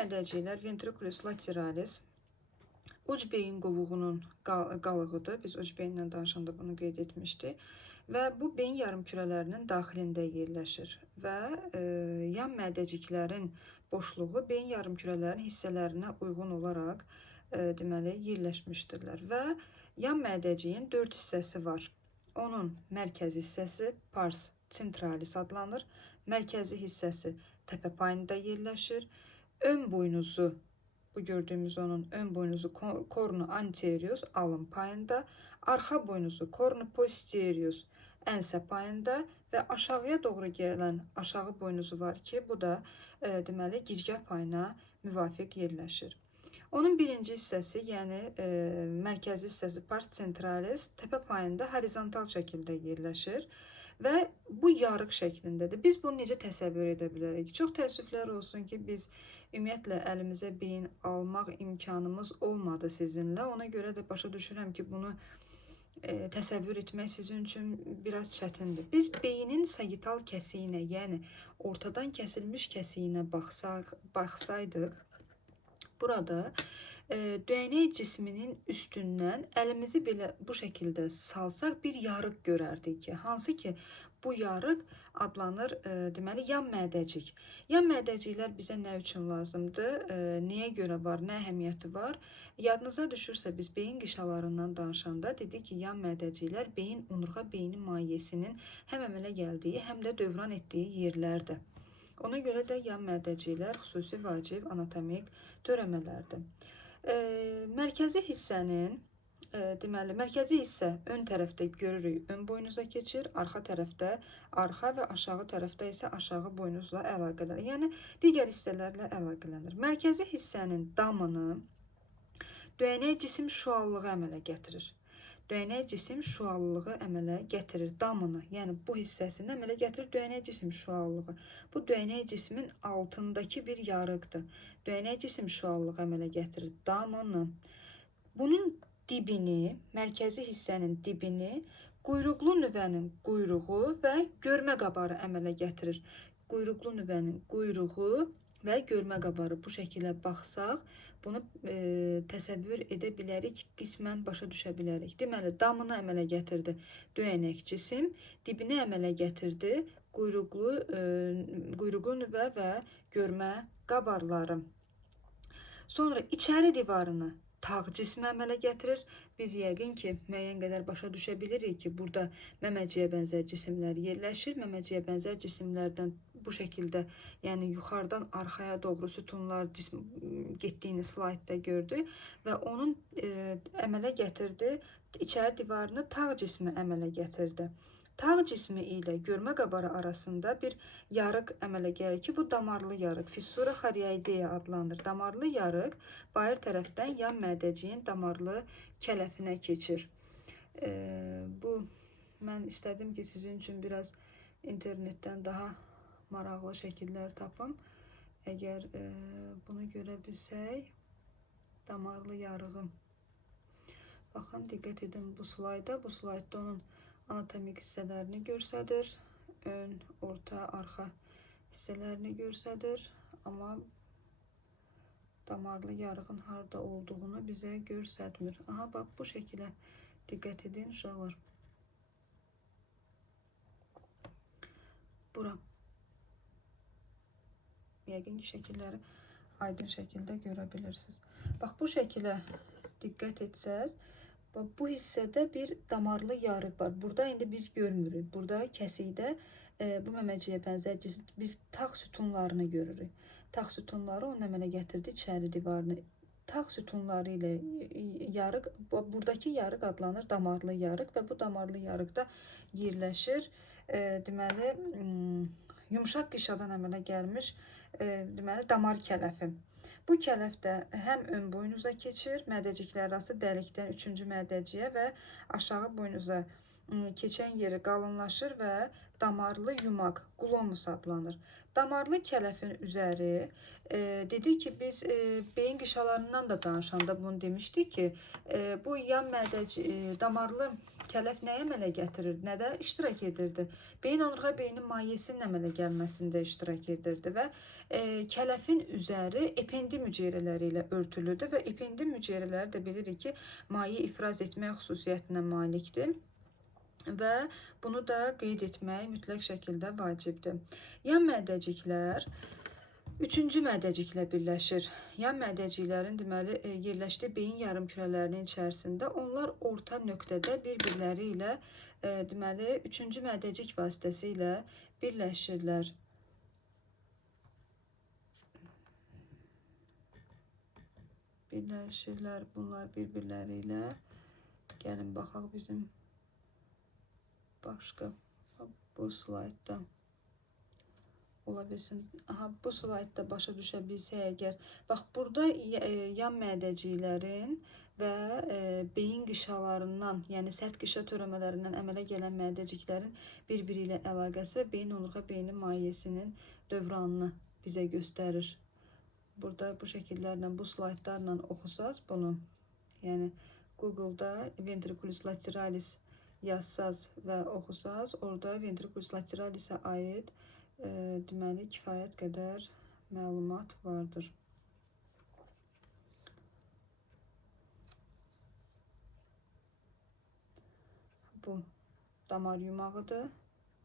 mədəciklər ventriculus lateralis uc beyin qovuğunun qal- qalığıdır. Biz uc beyinlə danışanda bunu qeyd etmişdik. Və bu beyin yarımkürələrinin daxilində yerləşir və e, yan mədəciklərin boşluğu beyin yarımkürələrinin hissələrinə uyğun olaraq e, deməli yerləşmişdirlər və yan mədəciyin 4 hissəsi var. Onun mərkəzi hissəsi pars centralis adlanır. Mərkəzi hissəsi təpə payında yerləşir. Ön boynuzu bu gördüğümüz onun ön boynuzu ko- cornu anterius alın payında, arxa boynuzu cornu posterius ense payında və aşağıya doğru gələn aşağı boynuzu var ki, bu da e, deməli gicgah payına müvafiq yerləşir. Onun birinci hissəsi, yəni e, mərkəzi hissəsi pars centralis təpə payında horizontal şəkildə yerləşir və bu yarıq şəklindədir. Biz bunu necə təsəvvür edə bilərik? Çox təəssüflər olsun ki, biz ümumiyyətlə əlimizə beyin almaq imkanımız olmadı sizinlə. Ona görə də başa düşürəm ki, bunu e, təsəvvür etmək sizin üçün biraz çətindir. Biz beynin sagital kəsiyinə, yəni ortadan kəsilmiş kəsiyinə baxsaq, baxsaydıq, burada e, döyənək cisminin üstündən əlimizi belə bu şəkildə salsaq bir yarıq görərdik ki, hansı ki bu yarıq adlanır e, deməli yan mədəcik. Yan mədəciklər bizə nə üçün lazımdır? E, nəyə görə var, nə əhəmiyyəti var? Yadınıza düşürsə biz beyin qişalarından danışanda dedik ki, yan mədəciklər beyin onurğa beyni mayeəsinin həm əmələ gəldiyi, həm də dövran etdiyi yerlərdir. Ona görə də yan mədəciklər xüsusi vacib anatomik törəmələrdir. E, mərkəzi hissənin e, deməli mərkəzi hissə ön tərəfdə görürük, ön boynuza keçir, arxa tərəfdə arxa və aşağı tərəfdə isə aşağı boynuzla əlaqələnir. Yəni digər hissələrlə əlaqələnir. Mərkəzi hissənin damını döyənək cisim şüallığı əmələ gətirir. Döyənək cisim şüallılığı əmələ gətirir. Damını, yəni bu hissəsini əmələ gətirir döyənək cisim şüallığı. Bu döyənək cismin altındakı bir yarıqdır. Döyənək cisim şüallığı əmələ gətirir damını. Bunun dibini, mərkəzi hissənin dibini quyruqlu nüvənin quyruğu və görmə qabarı əmələ gətirir. Quyruqlu nüvənin quyruğu və görmə qabarı bu şəkilə baxsaq, bunu e, təsəvvür edə bilərik, qismən başa düşə bilərik. Deməli, damını əmələ gətirdi döyənək cisim, dibini əmələ gətirdi quyruqlu e, quyruqlu nüvə və görmə qabarları. Sonra içəri divarını tağ cismi əmələ gətirir. Biz yəqin ki, müəyyən qədər başa düşə bilirik ki, burada məməcəyə bənzər cisimlər yerləşir. Məməcəyə bənzər cisimlərdən bu şəkildə, yəni yuxarıdan arxaya doğru sütunlar cism getdiyini slaydda gördük və onun e, əmələ gətirdi, içəri divarını tağ cismi əmələ gətirdi. Tağ cismi ilə görmə qabarı arasında bir yarıq əmələ gəlir ki, bu damarlı yarıq, fissura xariaideya adlanır. Damarlı yarıq bayır tərəfdən yan mədəciyin damarlı kələfinə keçir. E, bu mən istədim ki, sizin üçün biraz internetdən daha maraqlı şəkillər tapım. Əgər e, bunu görə bilsək, damarlı yarığım. Baxın, diqqət edin bu slayda. Bu slayda onun anatomik hissələrini göstərir. Ön, orta, arxa hissələrini göstərir. Amma damarlı yarığın harda olduğunu bizə göstərmir. Aha, bax bu şəkilə diqqət edin uşaqlar. Bura. Yəqin ki, şəkilləri aydın şəkildə görə bilirsiniz. Bax bu şəkilə diqqət etsəz, bu hissədə bir damarlı yarıq var. Burada indi biz görmürük. Burada kəsikdə e, bu məməcəyə bənzər biz tağ sütunlarını görürük. Tağ sütunları onun əmələ gətirdi içəri divarını. Tağ sütunları ilə yarıq, bu- buradakı yarıq adlanır damarlı yarıq və bu damarlı yarıqda yerləşir. E, deməli, yumşaq qişadan əmələ gəlmiş e, deməli damar kələfi. Bu kələf də həm ön boynuza keçir, mədəciklər arası dəlikdən 3-cü mədəciyə və aşağı boynuza ım, keçən yeri qalınlaşır və damarlı yumaq, glomus adlanır. Damarlı kələfin üzəri e, dedi ki, biz e, beyin qişalarından da danışanda bunu demişdik ki, e, bu yan mədəci e, damarlı kələf nəyə əmələ gətirir, nədə iştirak edirdi? Beyin onurğa beynin mayeəsinin əmələ gəlməsində iştirak edirdi və e, kələfin üzəri ependim hüceyrələri ilə örtülüdür və ependim hüceyrələri də bilirik ki, maye ifraz etmək xüsusiyyətinə malikdir və bunu da qeyd etmək mütləq şəkildə vacibdir. Yan mədəciklər üçüncü mədəciklə birləşir. Yan mədəciklərin deməli e, yerləşdiyi beyin yarımkürələrinin içərisində onlar orta nöqtədə bir-birləri ilə e, deməli üçüncü mədəcik vasitəsilə birləşirlər. Birləşirlər bunlar bir-birləri ilə. Gəlin baxaq bizim başka bu slaytda ola bilsin. Aha, bu slaytda başa düşə bilsək əgər. Bax, burada e, yan mədəciklərin və e, beyin qişalarından, yəni sərt qişa törəmələrindən əmələ gələn mədəciklərin bir-biri ilə əlaqəsi beyin onurğa beynin mayeəsinin dövranını bizə göstərir. Burada bu şəkillərlə, bu slaytlarla oxusaz bunu, yəni Google-da ventriculus lateralis yazsaz və oxusaz, orada ventriculus lateralisə aid e, deməli kifayət qədər məlumat vardır. Bu damar yumağıdır.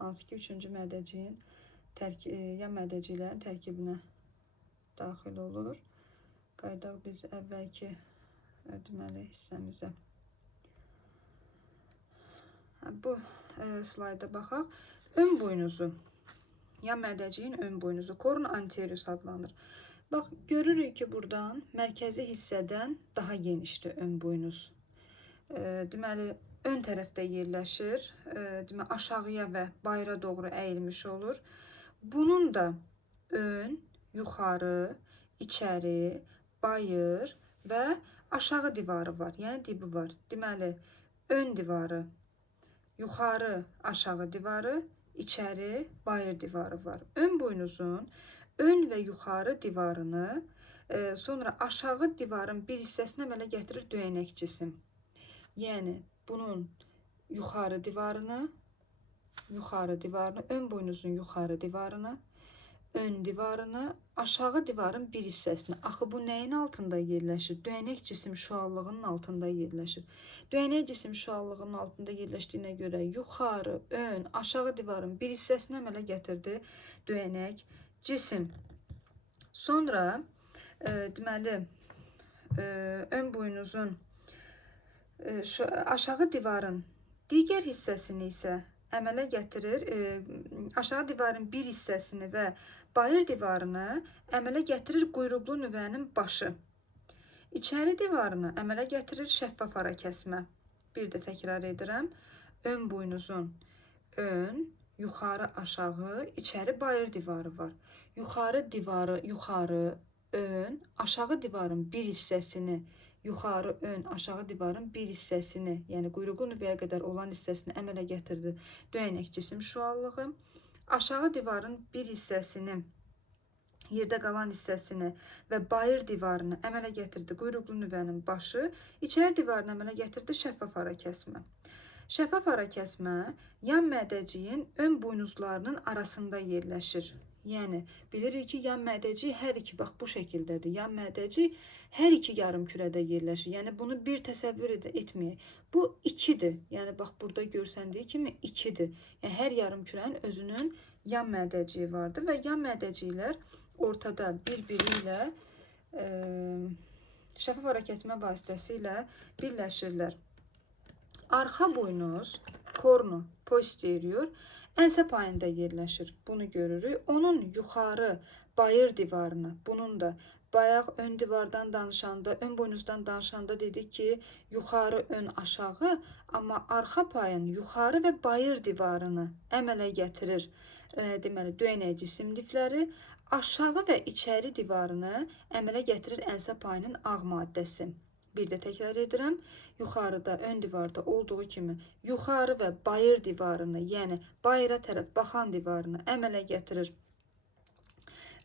Hansı ki, üçüncü mədəciyin tərki, e, mədəciklərin tərkibinə daxil olur. Qaydaq biz əvvəlki e, deməli hissəmizə bu e, slayda baxaq. Ön boynuzu, yan mədəciyin ön boynuzu, korun anterius adlanır. Bax, görürük ki, buradan mərkəzi hissədən daha genişdir ön boynuz. E, deməli, ön tərəfdə yerləşir. E, deməli, aşağıya və bayıra doğru əyilmiş olur. Bunun da ön, yuxarı, içəri, bayır və aşağı divarı var. Yəni dibi var. Deməli, ön divarı yukarı aşağı divarı, içeri bayır divarı var. Ön boynuzun ön ve yukarı divarını e, sonra aşağı divarın bir hissəsini əmələ gətirir döyənək cisim. Yəni bunun yukarı divarını, yukarı divarını, ön boynuzun yukarı divarını, ön divarını, aşağı divarın bir hissəsini. Axı bu nəyin altında yerləşir? Döyənək cisim şüallığının altında yerləşir. Döyənək cisim şüallığının altında yerləşdiyinə görə yuxarı, ön, aşağı divarın bir hissəsini əmələ gətirdi döyənək cisim. Sonra e, deməli e, ön buynuzun e, şu aşağı divarın digər hissəsini isə əmələ gətirir. E, aşağı divarın bir hissəsini və bayır divarını əmələ gətirir quyruqlu nüvənin başı. İçəri divarını əmələ gətirir şəffaf ara kəsmə. Bir də təkrar edirəm. Ön buynuzun ön, yuxarı aşağı, içəri bayır divarı var. Yuxarı divarı, yuxarı, ön, aşağı divarın bir hissəsini yuxarı, ön, aşağı divarın bir hissəsini, yəni quyruğu nüvəyə qədər olan hissəsini əmələ gətirdi döyənək cisim şüallığı. Aşağı divarın bir hissəsini, yerdə qalan hissəsini və bayır divarını əmələ gətirdi quyruqlu nüvənin başı, içəri divarını əmələ gətirdi şəffaf ara kəsmə. Şəffaf ara kəsmə yan mədəciyin ön buynuzlarının arasında yerləşir. Yəni bilirik ki, yan mədəci hər iki bax bu şəkildədir. Yan mədəci hər iki yarım kürədə yerləşir. Yəni bunu bir təsəvvür etməyək. Bu 2-dir. Yəni bax burada görsəndiyi kimi 2-dir. Yəni hər yarım kürənin özünün yan mədəciyi vardır və yan mədəciklər ortada bir-biri ilə e, şəffaf ara kəsmə vasitəsilə birləşirlər. Arxa buynuz, kornu posterior ense payında yerleşir. Bunu görürük. Onun yuxarı bayır divarını, bunun da bayaq ön divardan danışanda, ön boynuzdan danışanda dedik ki, yuxarı ön aşağı, amma arxa payın yuxarı və bayır divarını əmələ gətirir. E, deməli, döyənək cisim lifləri aşağı və içəri divarını əmələ gətirir ense payının ağ maddəsi. Bir də təkrar edirəm. Yuxarıda, ön divarda olduğu kimi yuxarı və bayır divarını, yəni bayıra tərəf baxan divarını əmələ gətirir.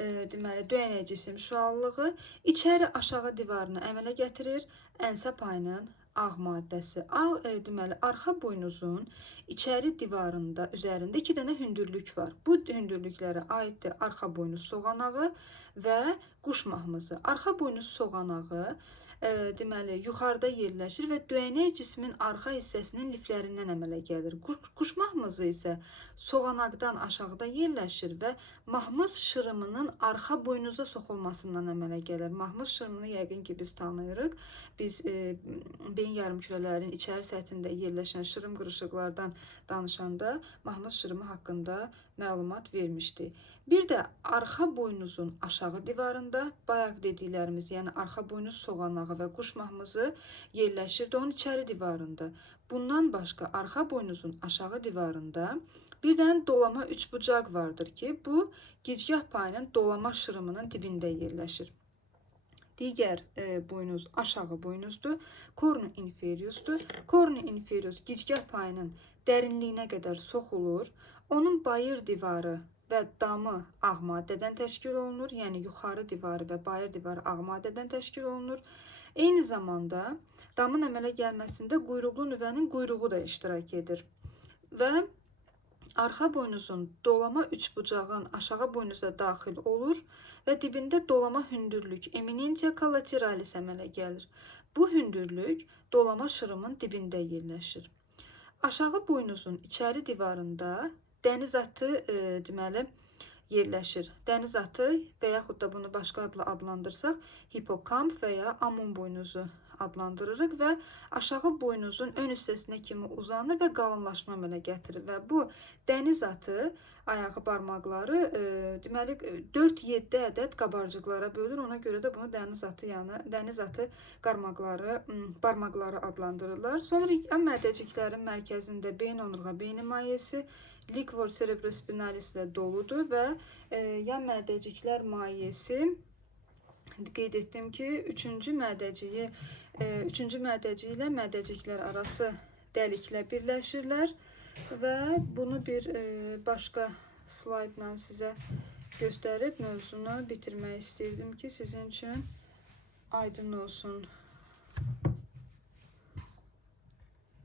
E, deməli, döyənək cisim şüallığı içəri aşağı divarını əmələ gətirir. Ənsə payının ağ maddəsi. Ağ, e, deməli, arxa buynuzun içəri divarında, üzərində iki dənə hündürlük var. Bu hündürlüklərə aiddir arxa buynuz soğanağı və quş mahmızı. Arxa buynuz soğanağı e, deməli yuxarıda yerləşir və döyənək cismin arxa hissəsinin liflərindən əmələ gəlir. Quş, mahmızı isə soğanaqdan aşağıda yerləşir və mahmız şırımının arxa boynuza soxulmasından əmələ gəlir. Mahmız şırımını yəqin ki biz tanıyırıq. Biz e, beyin yarımkürələrinin içəri səthində yerləşən şırım qırışıqlardan danışanda mahmız şırımı haqqında məlumat vermişdik. Bir də arxa boynuzun aşağı divarında bayaq dediklərimiz, yəni arxa boynuz soğanağı və quş mahmızı yerləşirdi onun içəri divarında. Bundan başqa arxa boynuzun aşağı divarında bir dənə dolama üçbucaq vardır ki, bu gicgah payının dolama şırımının dibində yerləşir. Digər e, boynuz aşağı boynuzdur. Cornu inferiusdur. Cornu inferius gicgah payının dərinliyinə qədər soxulur. Onun bayır divarı və damı ağ maddədən təşkil olunur. Yəni yuxarı divarı və bayır divarı ağ maddədən təşkil olunur. Eyni zamanda damın əmələ gəlməsində quyruqlu nüvənin quyruğu da iştirak edir. Və arxa boynuzun dolama üçbucağın aşağı boynuza daxil olur və dibində dolama hündürlük eminentia collateralis əmələ gəlir. Bu hündürlük dolama şırımın dibində yerləşir. Aşağı boynuzun içəri divarında dəniz atı e, deməli yerləşir. Dəniz atı və yaxud da bunu başqa adla adlandırsaq, hipokamp və ya amon boynuzu adlandırırıq və aşağı boynuzun ön hissəsinə kimi uzanır və qalınlaşma əmələ gətirir və bu dəniz atı ayağı barmaqları e, deməli 4-7 ədəd qabarcıqlara bölür. Ona görə də bunu dəniz atı yəni dəniz atı qarmaqları, barmaqları adlandırırlar. Sonra yan mədəciklərin mərkəzində beyin onurğa, beyin mayesi, likvor cerebrospinalis ilə doludur və e, yan mədəciklər mayesi qeyd etdim ki, üçüncü mədəciyi, e, üçüncü mədəciyi ilə mədəciklər arası dəliklə birləşirlər və bunu bir e, başqa slaydla sizə göstərib mövzunu bitirmək istirdim ki, sizin üçün aydın olsun.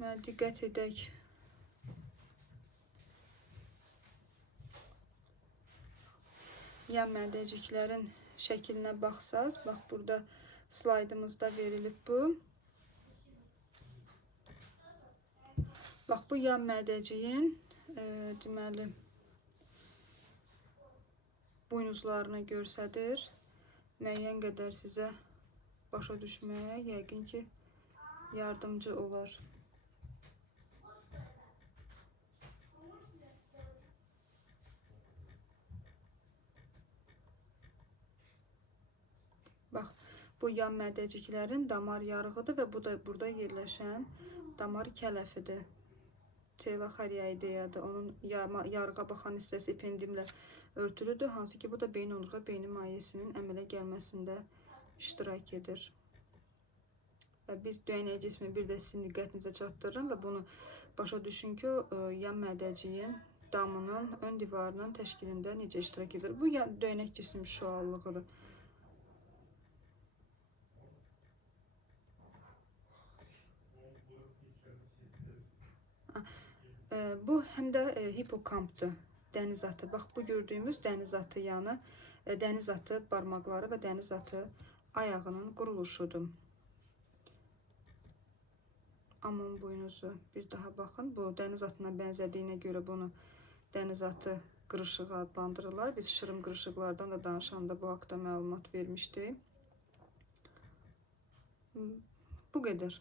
Mən diqqət edək. yan mədəciklərin şəklinə baxsaz, bax burada slaydımızda verilib bu. Bax bu yan mədəciyin e, deməli buynuzlarını göstərir. Müəyyən qədər sizə başa düşməyə yəqin ki yardımcı olar. Bax, bu yan mədəciklərin damar yarığıdır və bu da burada yerləşən damar kələfidir. Teloxariaideyadır. Onun yarığa baxan hissəsi ependimlə örtülüdür, hansı ki bu da beyin onurğa beyni mayesinin əmələ gəlməsində iştirak edir. Və biz döyənək cismi bir də sizin diqqətinizə çatdırırım və bunu başa düşün ki, yan mədəciyin damının ön divarının təşkilində necə iştirak edir. Bu döyənək cismi şüallığıdır. Bu həm də e, hipokampdır, dəniz atı. Bax, bu gördüyümüz dəniz atı yanı, e, dəniz atı barmaqları və dəniz atı ayağının quruluşudur. Amon boynuzu bir daha baxın. Bu dəniz atına bənzədiyinə görə bunu dəniz atı qırışığı adlandırırlar. Biz şırım qırışıqlardan da danışanda bu haqda məlumat vermişdik. Bu qədər.